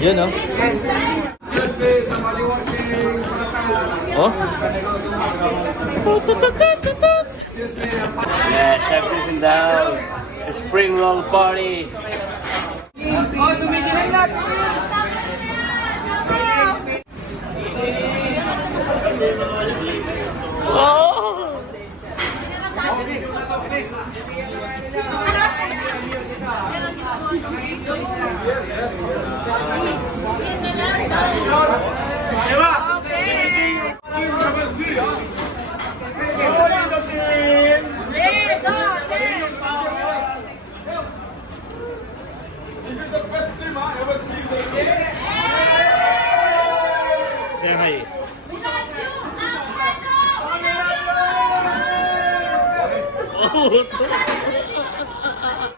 Yun, oh. Oh? Yeah, chef is in the house. A spring roll party. Oh! Say hi. Oh,